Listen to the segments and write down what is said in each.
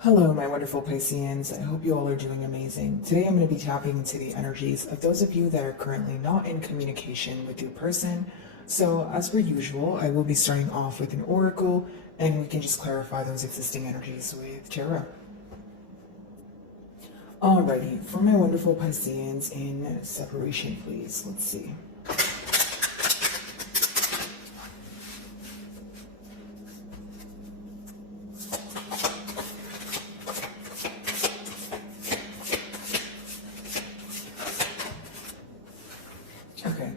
Hello, my wonderful Pisceans. I hope you all are doing amazing. Today I'm going to be tapping into the energies of those of you that are currently not in communication with your person. So, as per usual, I will be starting off with an oracle, and we can just clarify those existing energies with tarot. Alrighty, for my wonderful Pisceans in separation, please. Let's see. Okay,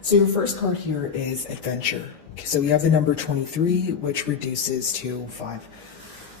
so your first card here is adventure. So we have the number 23, which reduces to 5.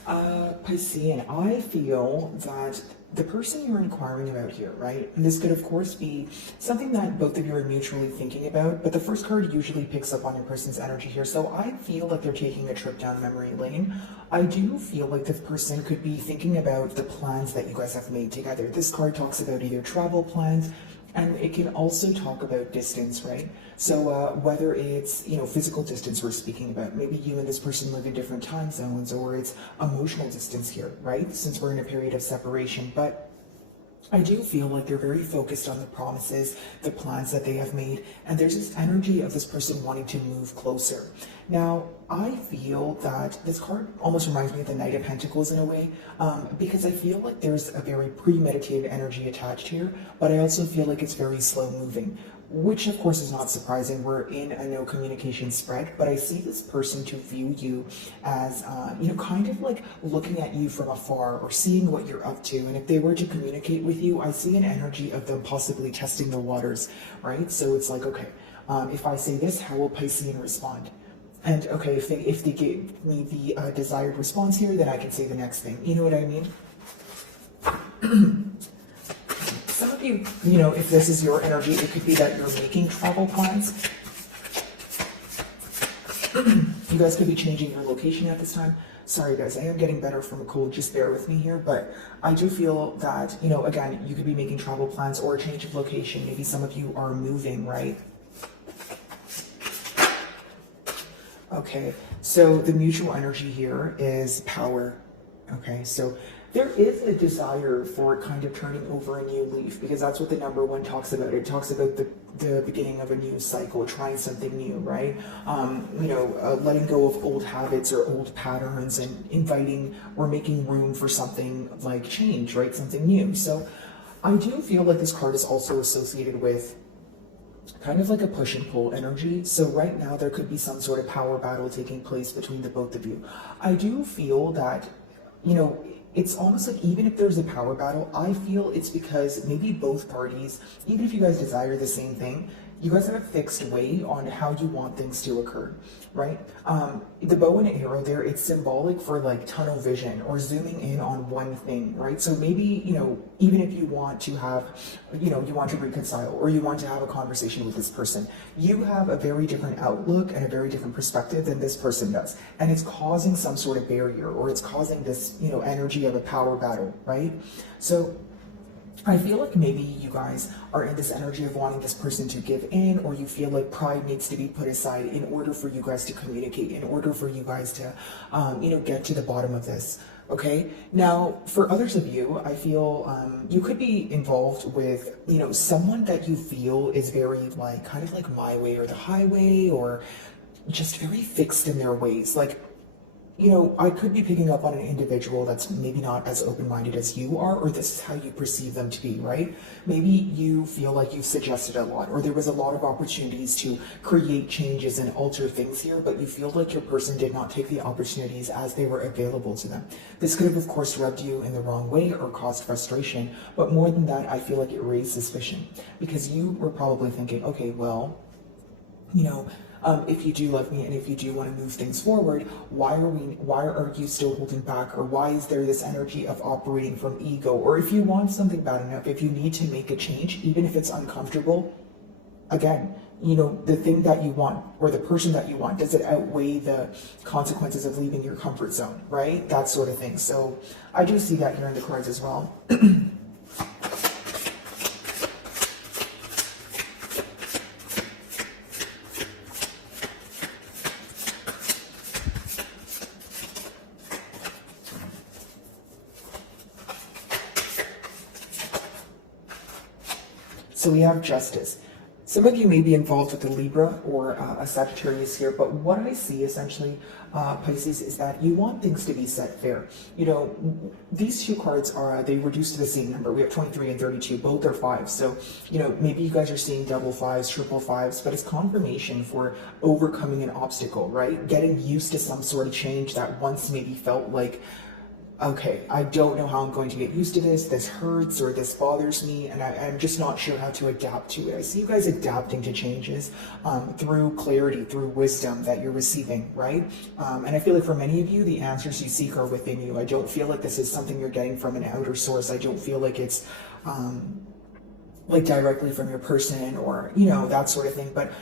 Piscean, I feel that the person you're inquiring about here, right? And this could, of course, be something that both of you are mutually thinking about, but the first card usually picks up on your person's energy here. So I feel like they're taking a trip down memory lane. I do feel like this person could be thinking about the plans that you guys have made together. This card talks about either travel plans, and it can also talk about distance, right? So whether it's, physical distance we're speaking about, maybe you and this person live in different time zones, or it's emotional distance here, right? Since we're in a period of separation. But I do feel like they're very focused on the promises, the plans that they have made, and there's this energy of this person wanting to move closer. Now, I feel that this card almost reminds me of the Knight of Pentacles in a way, because I feel like there's a very premeditated energy attached here, but I also feel like it's very slow moving, which of course is not surprising. We're in a no communication spread, but I see this person to view you as, kind of like looking at you from afar or seeing what you're up to. And if they were to communicate with you, I see an energy of them possibly testing the waters, right? So it's like, okay, if I say this, how will Piscean respond? And okay, if they give me the desired response here, then I can say the next thing. You know what I mean? Some of you, if this is your energy, it could be that you're making travel plans. You guys could be changing your location at this time. Sorry guys, I am getting better from a cold, just bear with me here, but I do feel that, again, you could be making travel plans or a change of location. Maybe some of you are moving, right? Okay, so the mutual energy here is power. Okay, so there is a desire for kind of turning over a new leaf, because that's what the number 1 talks about. It talks about the beginning of a new cycle, trying something new, right? Letting go of old habits or old patterns and inviting or making room for something like change, right? Something new. So I do feel like this card is also associated with kind of like a push and pull energy. So right now there could be some sort of power battle taking place between the both of you. I do feel that, it's almost like even if there's a power battle, I feel it's because maybe both parties, even if you guys desire the same thing, you guys have a fixed way on how you want things to occur, right? The bow and arrow there, it's symbolic for like tunnel vision or zooming in on one thing, right? So maybe, even if you want to have, you want to reconcile or you want to have a conversation with this person, you have a very different outlook and a very different perspective than this person does. And it's causing some sort of barrier, or it's causing this, energy of a power battle, right? So I feel like maybe you guys are in this energy of wanting this person to give in, or you feel like pride needs to be put aside in order for you guys to communicate, in order for you guys to, get to the bottom of this. Okay. Now, for others of you, I feel you could be involved with, someone that you feel is very like kind of like my way or the highway, or just very fixed in their ways. Like, I could be picking up on an individual that's maybe not as open-minded as you are, or this is how you perceive them to be, right? Maybe you feel like you've suggested a lot, or there was a lot of opportunities to create changes and alter things here, but you feel like your person did not take the opportunities as they were available to them. This could have, of course, rubbed you in the wrong way or caused frustration, but more than that, I feel like it raised suspicion, because you were probably thinking, okay, well, if you do love me and if you do want to move things forward, why are you still holding back? Or why is there this energy of operating from ego? Or if you want something bad enough, if you need to make a change, even if it's uncomfortable, again, the thing that you want or the person that you want, does it outweigh the consequences of leaving your comfort zone, right? That sort of thing. So I do see that here in the cards as well. So we have Justice. Some of you may be involved with a Libra or a Sagittarius here, but what I see essentially, Pisces, is that you want things to be set fair. You know, these two cards are, they reduce to the same number. We have 23 and 32, both are fives. So, you know, maybe you guys are seeing double fives, triple fives, but it's confirmation for overcoming an obstacle, right? Getting used to some sort of change that once maybe felt like, okay, I don't know how I'm going to get used to this hurts or this bothers me, and I'm just not sure how to adapt to it. I see you guys adapting to changes through clarity, through wisdom that you're receiving, right? And I feel like for many of you, the answers you seek are within you. I don't feel like this is something you're getting from an outer source. I don't feel like it's like directly from your person or, you know, that sort of thing. But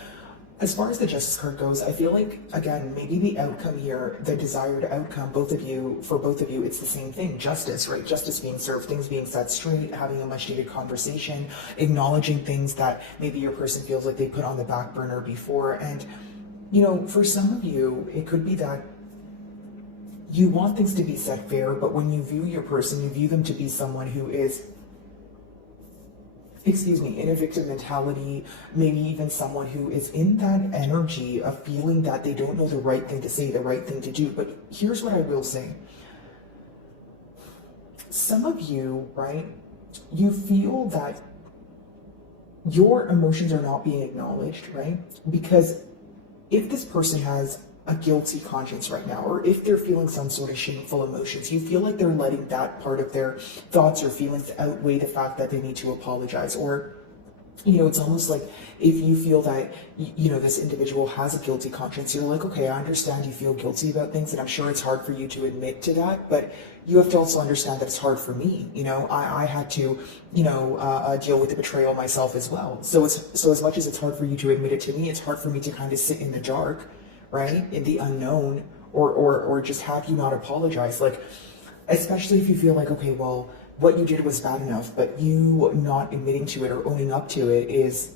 as far as the Justice card goes, I feel like, again, maybe the outcome here, the desired outcome, for both of you, it's the same thing, justice, right? Justice being served, things being set straight, having a much needed conversation, acknowledging things that maybe your person feels like they put on the back burner before. And, you know, for some of you, it could be that you want things to be set fair, but when you view your person, you view them to be someone who is, in a victim mentality, maybe even someone who is in that energy of feeling that they don't know the right thing to say, the right thing to do. But here's what I will say. Some of you, right, you feel that your emotions are not being acknowledged, right? Because if this person has a guilty conscience right now, or if they're feeling some sort of shameful emotions, you feel like they're letting that part of their thoughts or feelings outweigh the fact that they need to apologize. Or, you know, it's almost like if you feel that, you know, this individual has a guilty conscience, you're like, okay, I understand you feel guilty about things, and I'm sure it's hard for you to admit to that, but you have to also understand that it's hard for me. You know, I had to, you know, deal with the betrayal myself as well. So as much as it's hard for you to admit it to me, it's hard for me to kind of sit in the dark, right, in the unknown, or just have you not apologize. Like, especially if you feel like, okay, well, what you did was bad enough, but you not admitting to it or owning up to it is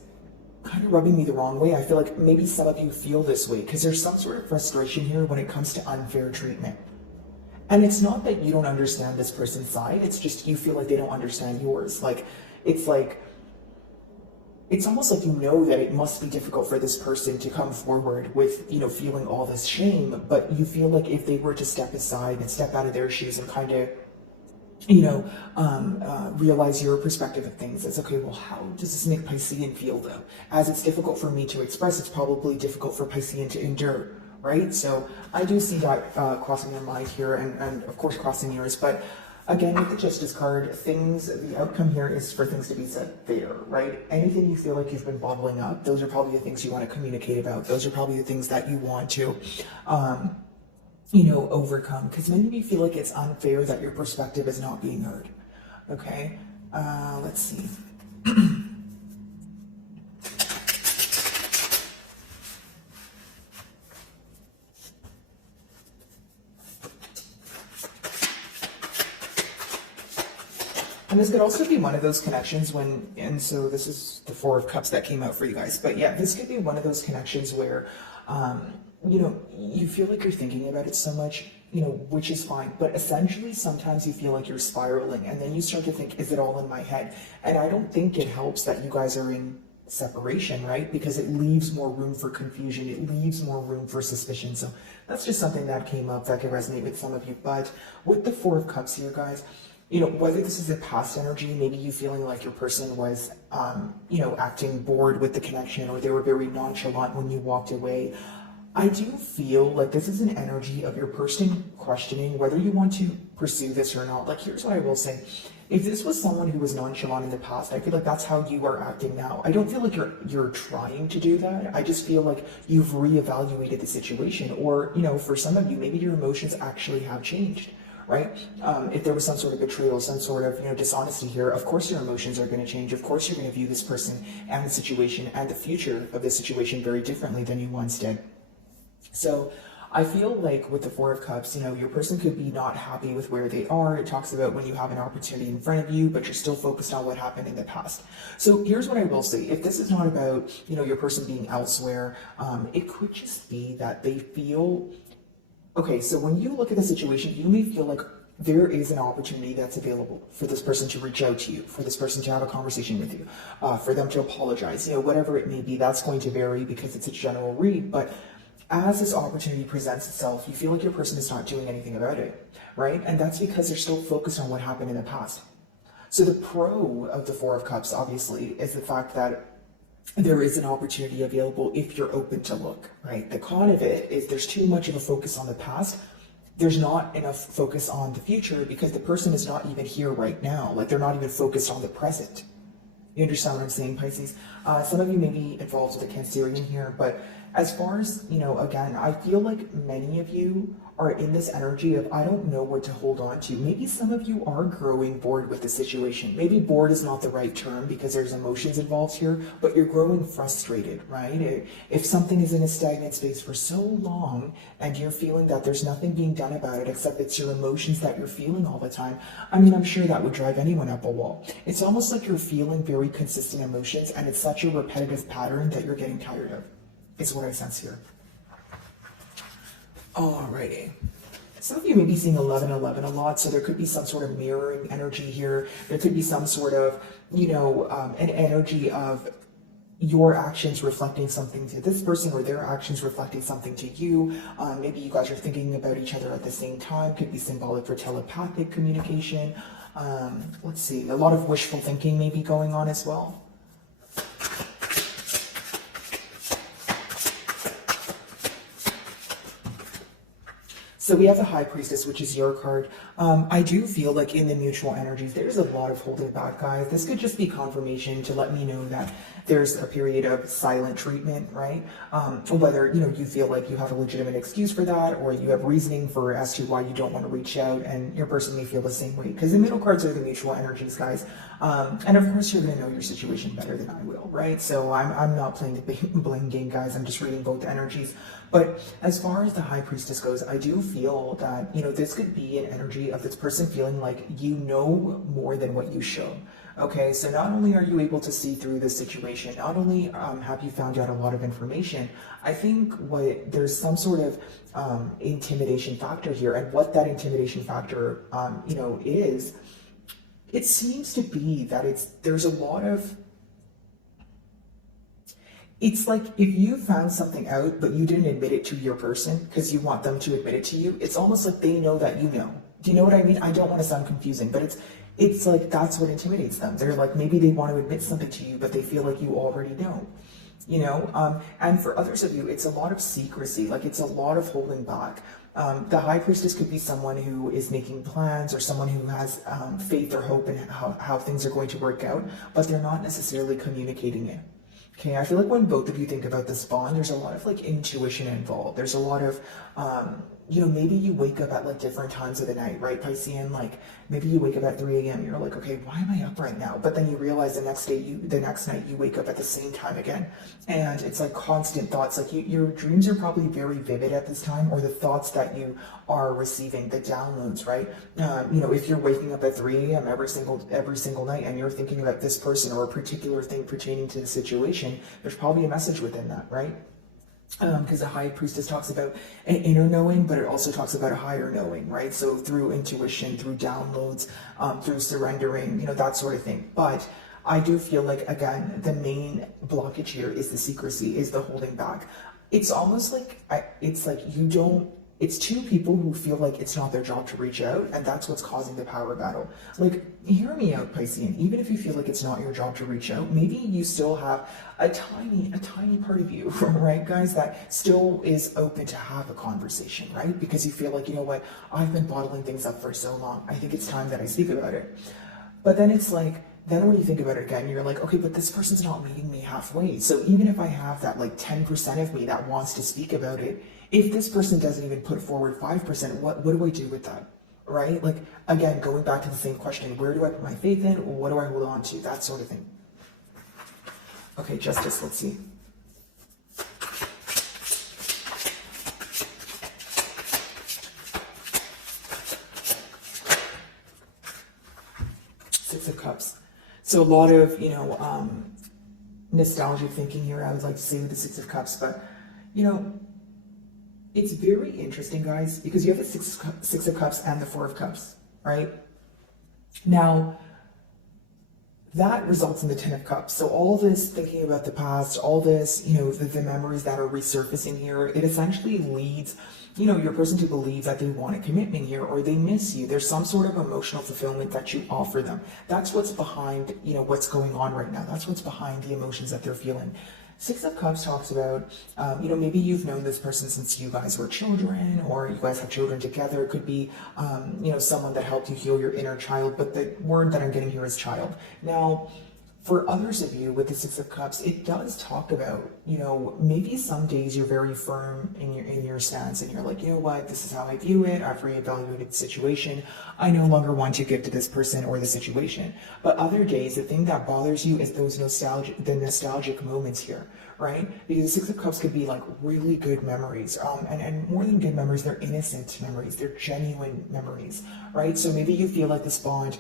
kind of rubbing me the wrong way. I feel like maybe some of you feel this way because there's some sort of frustration here when it comes to unfair treatment. And it's not that you don't understand this person's side, it's just you feel like they don't understand yours. Like, it's almost like you know that it must be difficult for this person to come forward with, you know, feeling all this shame, but you feel like if they were to step aside and step out of their shoes and kind of, you know, realize your perspective of things, it's okay, well, how does this make Piscean feel though? As it's difficult for me to express, it's probably difficult for Piscean to endure, right? So I do see that crossing your mind here, and of course crossing yours, but again, with the Justice card, the outcome here is for things to be set fair, right? Anything you feel like you've been bottling up, those are probably the things you want to communicate about. Those are probably the things that you want to, you know, overcome. Because many of you feel like it's unfair that your perspective is not being heard. Okay, let's see. And this could also be one of those connections and so this is the Four of Cups that came out for you guys, but yeah, this could be one of those connections where, you know, you feel like you're thinking about it so much, you know, which is fine, but essentially sometimes you feel like you're spiraling, and then you start to think, is it all in my head? And I don't think it helps that you guys are in separation, right? Because it leaves more room for confusion, it leaves more room for suspicion. So that's just something that came up that could resonate with some of you. But with the Four of Cups here, guys, you know, whether this is a past energy, maybe you feeling like your person was, you know, acting bored with the connection, or they were very nonchalant when you walked away. I do feel like this is an energy of your person questioning whether you want to pursue this or not. Like, here's what I will say. If this was someone who was nonchalant in the past, I feel like that's how you are acting now. I don't feel like you're trying to do that. I just feel like you've reevaluated the situation, or, you know, for some of you, maybe your emotions actually have changed. Right? If there was some sort of betrayal, some sort of, you know, dishonesty here, of course your emotions are going to change. Of course you're going to view this person and the situation and the future of this situation very differently than you once did. So I feel like with the Four of Cups, you know, your person could be not happy with where they are. It talks about when you have an opportunity in front of you, but you're still focused on what happened in the past. So here's what I will say. If this is not about, you know, your person being elsewhere, it could just be that they feel, okay, so when you look at the situation, you may feel like there is an opportunity that's available for this person to reach out to you, for this person to have a conversation with you, for them to apologize, whatever it may be. That's going to vary because it's a general read, but as this opportunity presents itself, you feel like your person is not doing anything about it, right? And that's because they're still focused on what happened in the past. So the pro of the Four of Cups, obviously, is the fact that there is an opportunity available if you're open to look, right? The con of it is there's too much of a focus on the past. There's not enough focus on the future because the person is not even here right now. Like, they're not even focused on the present. You understand what I'm saying, Pisces? Some of you may be involved with the Cancerian here, but as far as, again, I feel like many of you are in this energy of, I don't know what to hold on to. Maybe some of you are growing bored with the situation. Maybe bored is not the right term because there's emotions involved here, but you're growing frustrated, right? If something is in a stagnant space for so long and you're feeling that there's nothing being done about it except it's your emotions that you're feeling all the time, I'm sure that would drive anyone up a wall. It's almost like you're feeling very consistent emotions and it's such a repetitive pattern that you're getting tired of, is what I sense here. Alrighty. Some of you may be seeing 1111 a lot, so there could be some sort of mirroring energy here. There could be some sort of, an energy of your actions reflecting something to this person or their actions reflecting something to you. Maybe you guys are thinking about each other at the same time. Could be symbolic for telepathic communication. Let's see, a lot of wishful thinking may be going on as well. So we have the High Priestess, which is your card. I do feel like in the mutual energies, there's a lot of holding back, guys. This could just be confirmation to let me know that there's a period of silent treatment, right? Whether, you feel like you have a legitimate excuse for that, or you have reasoning for as to why you don't want to reach out, and your person may feel the same way. Because the middle cards are the mutual energies, guys. And of course, you're going to know your situation better than I will, right? So I'm not playing the blame game, guys. I'm just reading both energies. But as far as the High Priestess goes, I do feel that, this could be an energy of this person feeling like you know more than what you show. Okay, so not only are you able to see through the situation, not only have you found out a lot of information, I think there's some sort of intimidation factor here, and what that intimidation factor, is, it seems to be that there's a lot of, it's like if you found something out, but you didn't admit it to your person because you want them to admit it to you, it's almost like they know that you know. Do you know what I mean? I don't want to sound confusing, but it's like that's what intimidates them. They're like, maybe they want to admit something to you, but they feel like you already know. And for others of you, it's a lot of secrecy, like it's a lot of holding back. The High Priestess could be someone who is making plans or someone who has faith or hope in how things are going to work out, but they're not necessarily communicating it. Okay, I feel like when both of you think about this bond, there's a lot of like intuition involved. There's a lot of, maybe you wake up at like different times of the night, right, Piscean? Like maybe you wake up at 3 a.m. You're like, okay, why am I up right now? But then you realize the next night you wake up at the same time again. And it's like constant thoughts. Like your dreams are probably very vivid at this time, or the thoughts that you are receiving, the downloads, right? If you're waking up at 3 a.m. every single night and you're thinking about this person or a particular thing pertaining to the situation, there's probably a message within that, right? Because the High Priestess talks about an inner knowing, but it also talks about a higher knowing, right? So through intuition, through downloads, through surrendering, that sort of thing. But I do feel like, again, the main blockage here is the secrecy, is the holding back. It's almost like, it's two people who feel like it's not their job to reach out, and that's what's causing the power battle. Like, hear me out, Piscean. Even if you feel like it's not your job to reach out, maybe you still have a tiny part of you, right, guys, that still is open to have a conversation, right? Because you feel like, you know what, I've been bottling things up for so long. I think it's time that I speak about it. But then it's like, then when you think about it again, you're like, okay, but this person's not meeting me halfway. So even if I have that like 10% of me that wants to speak about it, if this person doesn't even put forward 5%, what do I do with that, right? Like, again, going back to the same question, where do I put my faith in? What do I hold on to? That sort of thing. Okay, Justice, let's see. Six of Cups. So a lot of, nostalgic thinking here, I would like to say, with the Six of Cups, but, it's very interesting, guys, because you have the Six of Cups and the Four of Cups, right? Now, that results in the Ten of Cups. So all this thinking about the past, all this, the memories that are resurfacing here, it essentially leads, your person to believe that they want a commitment here, or they miss you. There's some sort of emotional fulfillment that you offer them. That's what's behind, what's going on right now. That's what's behind the emotions that they're feeling. Six of Cups talks about, maybe you've known this person since you guys were children, or you guys have children together. It could be, someone that helped you heal your inner child, but the word that I'm getting here is child. Now, for others of you with the Six of Cups, it does talk about, maybe some days you're very firm in your stance and you're like, you know what, this is how I view it. I've reevaluated the situation. I no longer want to give to this person or the situation. But other days, the thing that bothers you is those nostalgic moments here, right? Because the Six of Cups could be like really good memories. And more than good memories, they're innocent memories. They're genuine memories, right? So maybe you feel like this bond,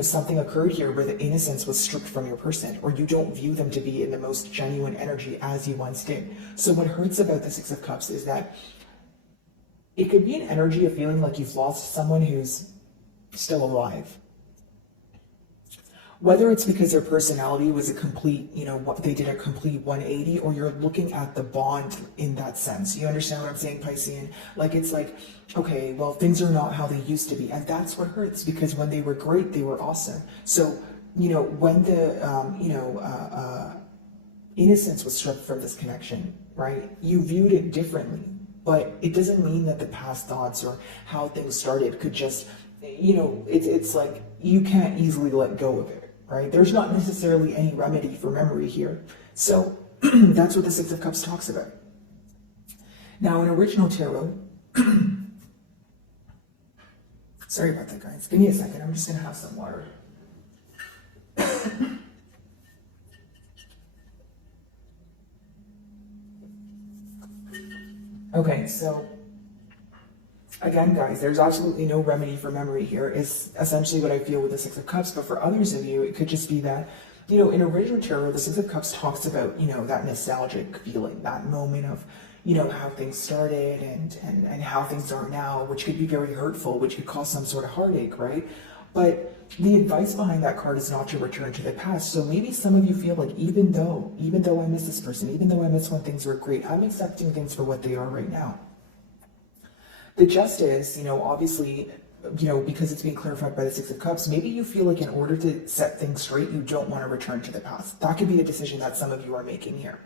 something occurred here where the innocence was stripped from your person, or you don't view them to be in the most genuine energy as you once did. So what hurts about the Six of Cups is that it could be an energy of feeling like you've lost someone who's still alive. Whether it's because their personality was a complete, they did a complete 180, or you're looking at the bond in that sense. You understand what I'm saying, Piscean? Like, it's like, okay, well, things are not how they used to be. And that's what hurts, because when they were great, they were awesome. So, when the, innocence was stripped from this connection, right? You viewed it differently, but it doesn't mean that the past thoughts or how things started could just, it's like you can't easily let go of it, right? There's not necessarily any remedy for memory here. So that's what the Six of Cups talks about. Now, in original tarot, sorry about that, guys. Give me a second. I'm just going to have some water. Okay, so again, guys, there's absolutely no remedy for memory here, is essentially what I feel with the Six of Cups. But for others of you, it could just be that, in original tarot, the Six of Cups talks about, that nostalgic feeling, that moment of, how things started and how things are now, which could be very hurtful, which could cause some sort of heartache, right? But the advice behind that card is not to return to the past. So maybe some of you feel like, even though I miss this person, even though I miss when things were great, I'm accepting things for what they are right now. The Justice, obviously, because it's being clarified by the Six of Cups, maybe you feel like in order to set things straight, you don't want to return to the past. That could be the decision that some of you are making here.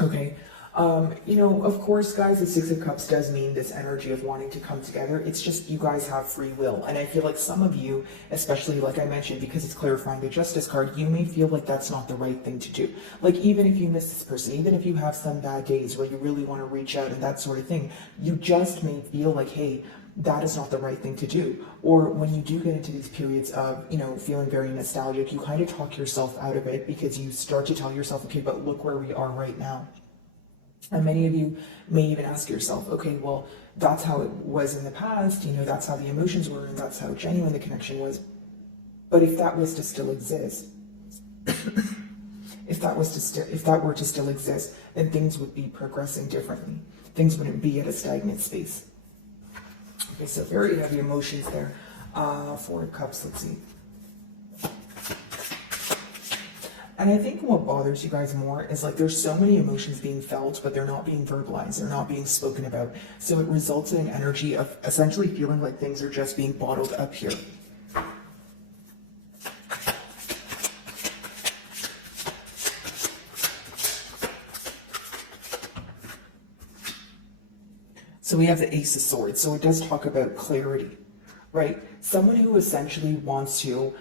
Okay. Of course, guys, the Six of Cups does mean this energy of wanting to come together. It's just you guys have free will. And I feel like some of you, especially like I mentioned, because it's clarifying the Justice card, you may feel like that's not the right thing to do. Like, even if you miss this person, even if you have some bad days where you really want to reach out and that sort of thing, you just may feel like, hey, that is not the right thing to do. Or when you do get into these periods of, feeling very nostalgic, you kind of talk yourself out of it, because you start to tell yourself, okay, but look where we are right now. And many of you may even ask yourself, okay, well, that's how it was in the past, that's how the emotions were, and that's how genuine the connection was. But if that was to still exist, if that were to still exist, then things would be progressing differently. Things wouldn't be at a stagnant space. Okay, so very heavy emotions there. Four of Cups, let's see. And I think what bothers you guys more is, like, there's so many emotions being felt, but they're not being verbalized, they're not being spoken about. So it results in an energy of essentially feeling like things are just being bottled up here. So we have the Ace of Swords. So it does talk about clarity, right? Someone who essentially wants to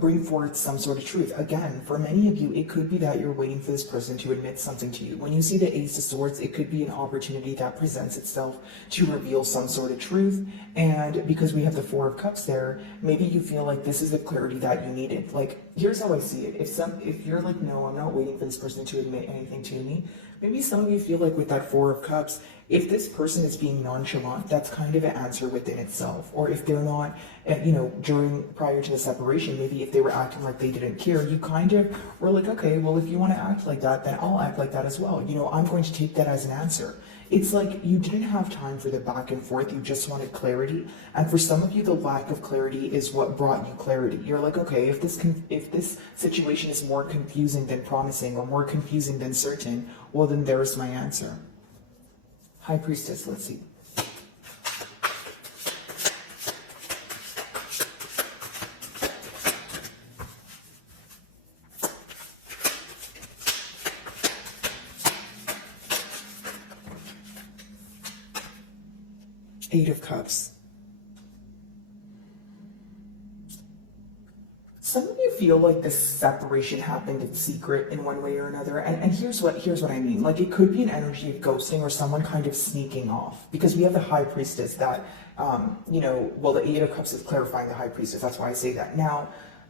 bring forth some sort of truth. Again, for many of you, it could be that you're waiting for this person to admit something to you. When you see the Ace of Swords, it could be an opportunity that presents itself to reveal some sort of truth. And because we have the Four of Cups there, maybe you feel like this is the clarity that you needed. Like, here's how I see it. If you're like, no, I'm not waiting for this person to admit anything to me, maybe some of you feel like with that Four of Cups, if this person is being nonchalant, that's kind of an answer within itself. Or if they're not, prior to the separation, maybe if they were acting like they didn't care, you kind of were like, okay, well, if you want to act like that, then I'll act like that as well. I'm going to take that as an answer. It's like you didn't have time for the back and forth, you just wanted clarity. And for some of you, the lack of clarity is what brought you clarity. You're like, okay, if this situation is more confusing than promising or more confusing than certain, well then there's my answer. High Priestess, let's see. Eight of Cups. Some of you feel like this separation happened in secret in one way or another, and here's what I mean. Like, it could be an energy of ghosting or someone kind of sneaking off, because we have the High Priestess that, well, the Eight of Cups is clarifying the High Priestess. That's why I say that. Now,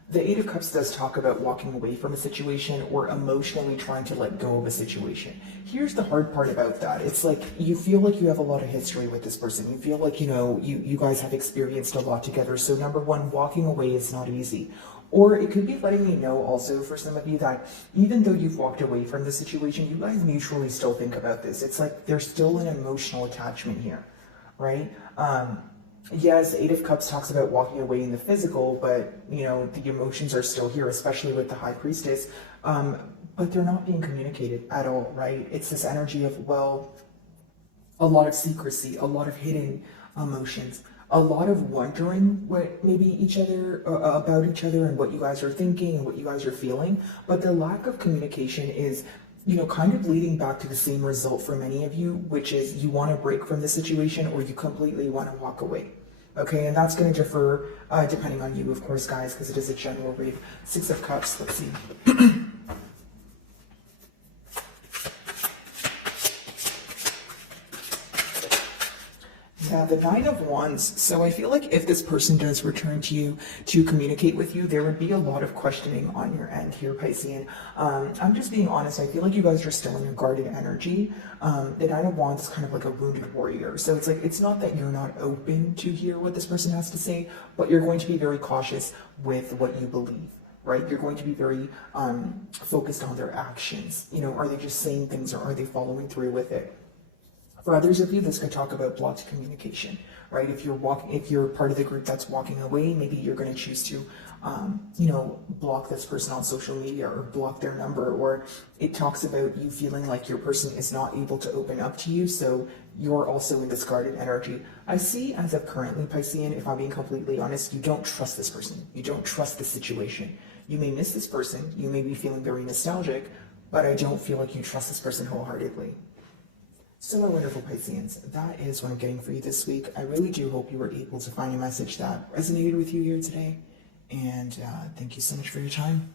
the Eight of Cups does talk about walking away from a situation or emotionally trying to let go of a situation. Here's the hard part about that. It's like you feel like you have a lot of history with this person. You feel like, you guys have experienced a lot together. So number one, walking away is not easy. Or it could be letting me know also for some of you that even though you've walked away from the situation, you guys mutually still think about this. It's like there's still an emotional attachment here, right? Yes, Eight of Cups talks about walking away in the physical, but the emotions are still here, especially with the High Priestess. But they're not being communicated at all, right? It's this energy of, well, a lot of secrecy, a lot of hidden emotions, a lot of wondering what maybe about each other and what you guys are thinking and what you guys are feeling. But the lack of communication is kind of leading back to the same result for many of you, which is you want to break from the situation or you completely want to walk away. Okay, and that's going to differ depending on you, of course, guys, because it is a general read. Six of Cups, let's see. Yeah, the Nine of Wands. So I feel like if this person does return to you to communicate with you, there would be a lot of questioning on your end here, Piscean. I'm just being honest. I feel like you guys are still in your guarded energy. The Nine of Wands is kind of like a wounded warrior. So it's like, it's not that you're not open to hear what this person has to say, but you're going to be very cautious with what you believe. Right? You're going to be very focused on their actions. Are they just saying things or are they following through with it? For others of you, this could talk about blocked communication, right? If you're part of the group that's walking away, maybe you're going to choose to, block this person on social media or block their number, or it talks about you feeling like your person is not able to open up to you, so you're also in this guarded energy. I see, as of currently, Piscean, if I'm being completely honest, you don't trust this person. You don't trust the situation. You may miss this person. You may be feeling very nostalgic, but I don't feel like you trust this person wholeheartedly. So my wonderful Pisceans, that is what I'm getting for you this week. I really do hope you were able to find a message that resonated with you here today. And thank you so much for your time.